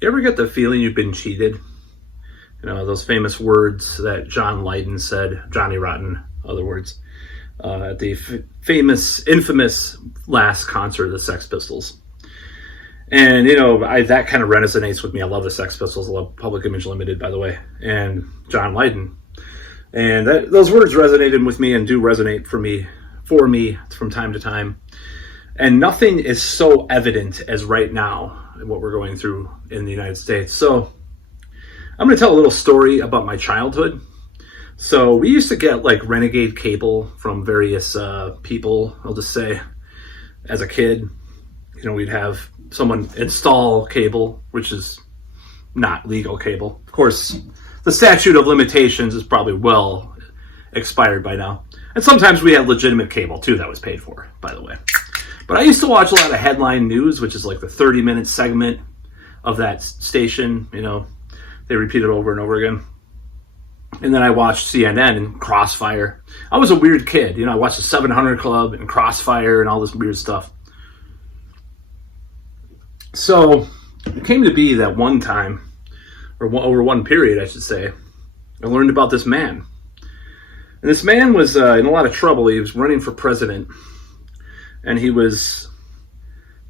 You ever get the feeling you've been cheated? You know, those famous words that John Lydon said, Johnny Rotten, other words, at the infamous last concert of the Sex Pistols. And, you know, that kind of resonates with me. I love the Sex Pistols. I love Public Image Limited, by the way, and John Lydon. And those words resonated with me and do resonate for me from time to time. And nothing is so evident as right now in what we're going through in the United States. So I'm going to tell a little story about my childhood. So we used to get like renegade cable from various people, I'll just say, as a kid. You know, we'd have someone install cable, which is not legal cable. Of course, the statute of limitations is probably well expired by now. And sometimes we had legitimate cable too that was paid for, by the way. But I used to watch a lot of headline news, which is like the 30-minute segment of that station. You know, they repeat it over and over again. And then I watched CNN and Crossfire. I was a weird kid. You know, I watched the 700 Club and Crossfire and all this weird stuff. So it came to be that one time, or over one period, I should say, I learned about this man. And this man was in a lot of trouble. He was running for president. And he was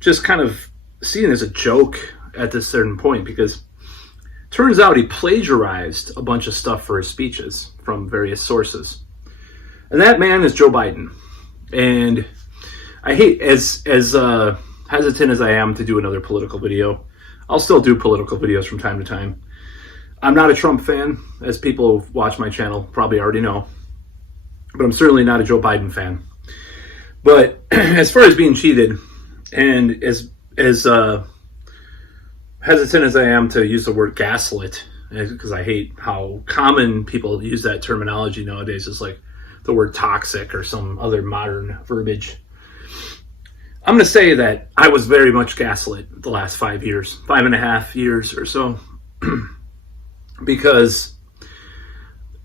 just kind of seen as a joke at this certain point because turns out he plagiarized a bunch of stuff for his speeches from various sources. And that man is Joe Biden. And I hate, as hesitant as I am to do another political video, I'll still do political videos from time to time. I'm not a Trump fan, as people who watch my channel probably already know. But I'm certainly not a Joe Biden fan. But as far as being cheated, and as hesitant as I am to use the word gaslit, because I hate how common people use that terminology nowadays, it's like the word toxic or some other modern verbiage. I'm going to say that I was very much gaslit the last 5.5 years or so, because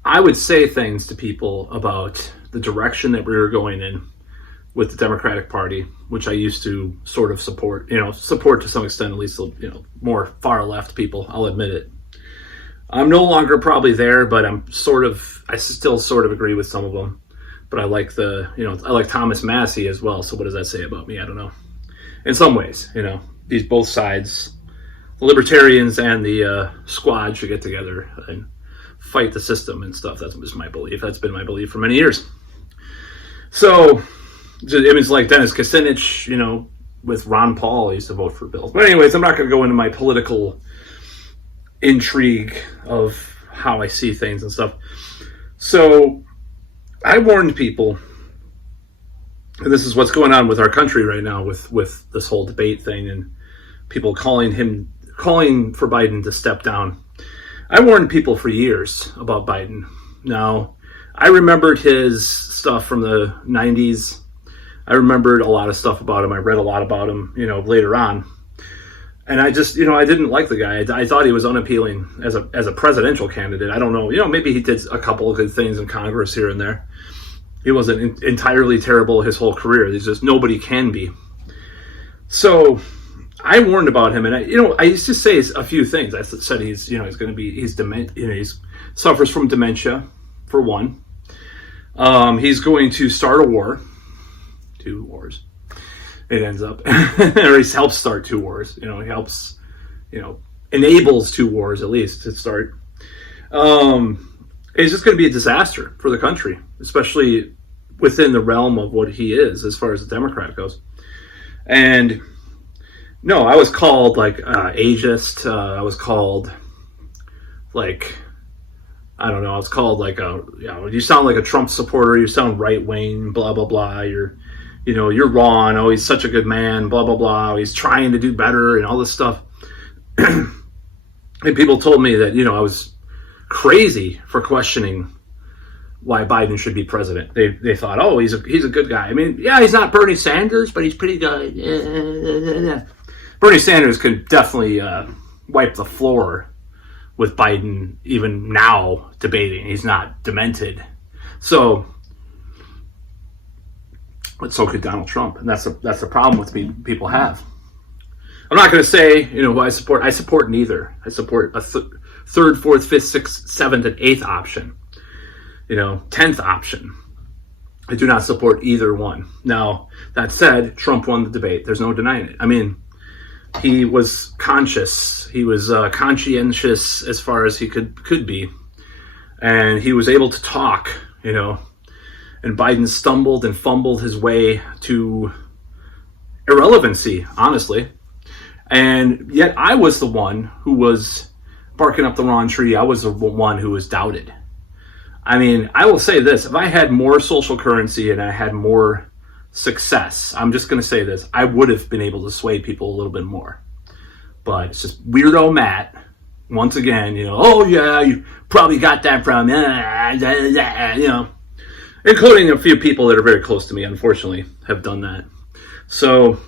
I would say things to people about the direction that we were going in with the Democratic Party, which I used to sort of support to some extent, at least, more far left people, I'll admit it. I'm no longer probably there, but I still sort of agree with some of them. But I like I like Thomas Massey as well. So what does that say about me? I don't know. In some ways, these both sides, the libertarians and the squad should get together and fight the system and stuff. That's just my belief. That's been my belief for many years. So it was like Dennis Kucinich, with Ron Paul, I used to vote for bills. But anyways, I'm not going to go into my political intrigue of how I see things and stuff. So I warned people, and this is what's going on with our country right now with this whole debate thing and people calling for Biden to step down. I warned people for years about Biden. Now, I remembered his stuff from the 90s. I remembered a lot of stuff about him. I read a lot about him, later on. And I just, I didn't like the guy. I thought he was unappealing as a presidential candidate. I don't know. Maybe he did a couple of good things in Congress here and there. He wasn't entirely terrible his whole career. There's just nobody can be. So I warned about him, and I used to say a few things. I said he's suffers from dementia, for one. He's going to start a war. 2 wars. It ends up, or he helps start 2 wars. He helps, enables 2 wars at least to start. It's just going to be a disaster for the country, especially within the realm of what he is as far as the Democrat goes. And no, I was called ageist. I was called I don't know. I was called you sound like a Trump supporter. You sound right wing. Blah blah blah. You're wrong. Oh, he's such a good man. Blah blah blah. He's trying to do better and all this stuff. And people told me that I was crazy for questioning why Biden should be president. They thought, oh, he's a good guy. I mean, yeah, he's not Bernie Sanders, but he's pretty good. Bernie Sanders could definitely wipe the floor with Biden even now debating. He's not demented. But so could Donald Trump, and that's the problem with people have. I'm not going to say, who I support. I support neither. I support a third, fourth, fifth, sixth, seventh, and eighth option. 10th option. I do not support either one. Now, that said, Trump won the debate. There's no denying it. I mean, he was conscious. He was conscientious as far as he could be. And he was able to talk, and Biden stumbled and fumbled his way to irrelevancy, honestly. And yet I was the one who was barking up the wrong tree. I was the one who was doubted. I mean, I will say this. If I had more social currency and I had more success, I'm just going to say this, I would have been able to sway people a little bit more. But it's just weirdo Matt, once again, oh yeah, you probably got that from, including a few people that are very close to me, unfortunately, have done that. So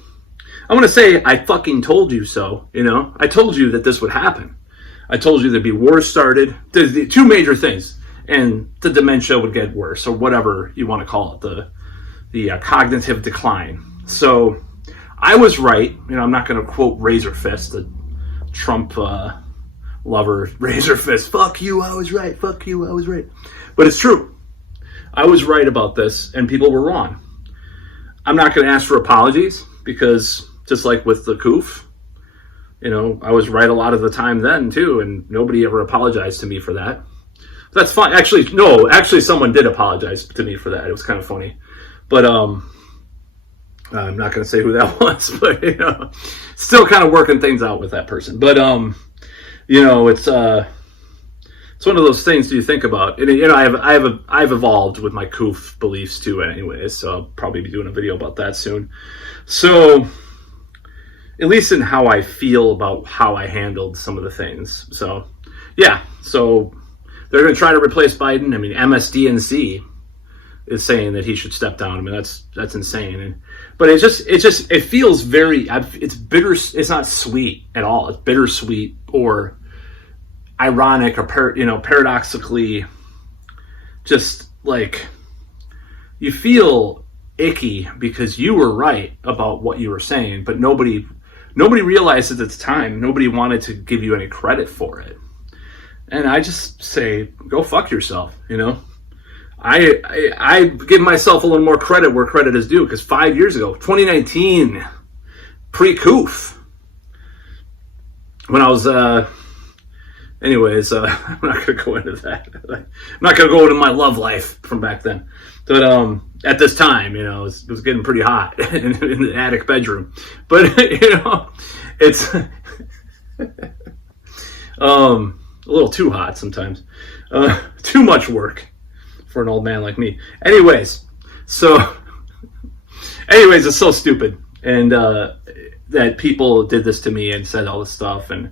I'm going to say, I fucking told you so, I told you that this would happen. I told you there'd be wars started. There's the two major things. And the dementia would get worse, or whatever you want to call it, the cognitive decline. So I was right. I'm not going to quote Razor Fist, the Trump lover Razor Fist. Fuck you, I was right. Fuck you, I was right. But it's true. I was right about this, and people were wrong. I'm not going to ask for apologies, because just like with the coof, I was right a lot of the time then, too, and nobody ever apologized to me for that. That's fine. Actually, no. Actually, someone did apologize to me for that. It was kind of funny, but I'm not going to say who that was. But still kind of working things out with that person. But it's one of those things you think about. And I've evolved with my coof beliefs too, anyways. So I'll probably be doing a video about that soon. So at least in how I feel about how I handled some of the things. So yeah. So they're going to try to replace Biden. I mean, MSDNC is saying that he should step down. I mean, that's insane. But it feels very, it's bitter. It's not sweet at all. It's bittersweet or ironic or paradoxically, just like you feel icky because you were right about what you were saying, but nobody realized it at the time. Nobody wanted to give you any credit for it. And I just say, go fuck yourself, I give myself a little more credit where credit is due, because 5 years ago, 2019, pre-coof, when I was, anyways, I'm not going to go into that. I'm not going to go into my love life from back then. But at this time, it was getting pretty hot in the attic bedroom. But, it's... a little too hot sometimes. Too much work for an old man like me. Anyways, it's so stupid. And that people did this to me and said all this stuff and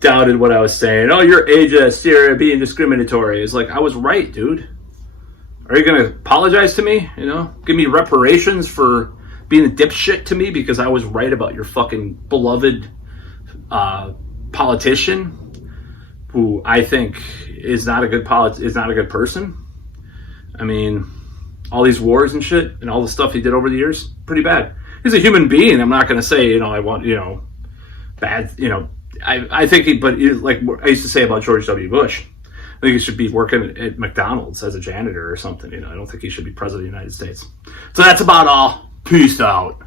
doubted what I was saying. Oh, you're ageist. You're being discriminatory. It's like, I was right, dude. Are you going to apologize to me? Give me reparations for being a dipshit to me because I was right about your fucking beloved politician, who I think is not a good person. I mean, all these wars and shit and all the stuff he did over the years, pretty bad. He's a human being. I'm not going to say, I want, bad, I think like I used to say about George W. Bush, I think he should be working at McDonald's as a janitor or something. I don't think he should be president of the United States. So that's about all. Peace out.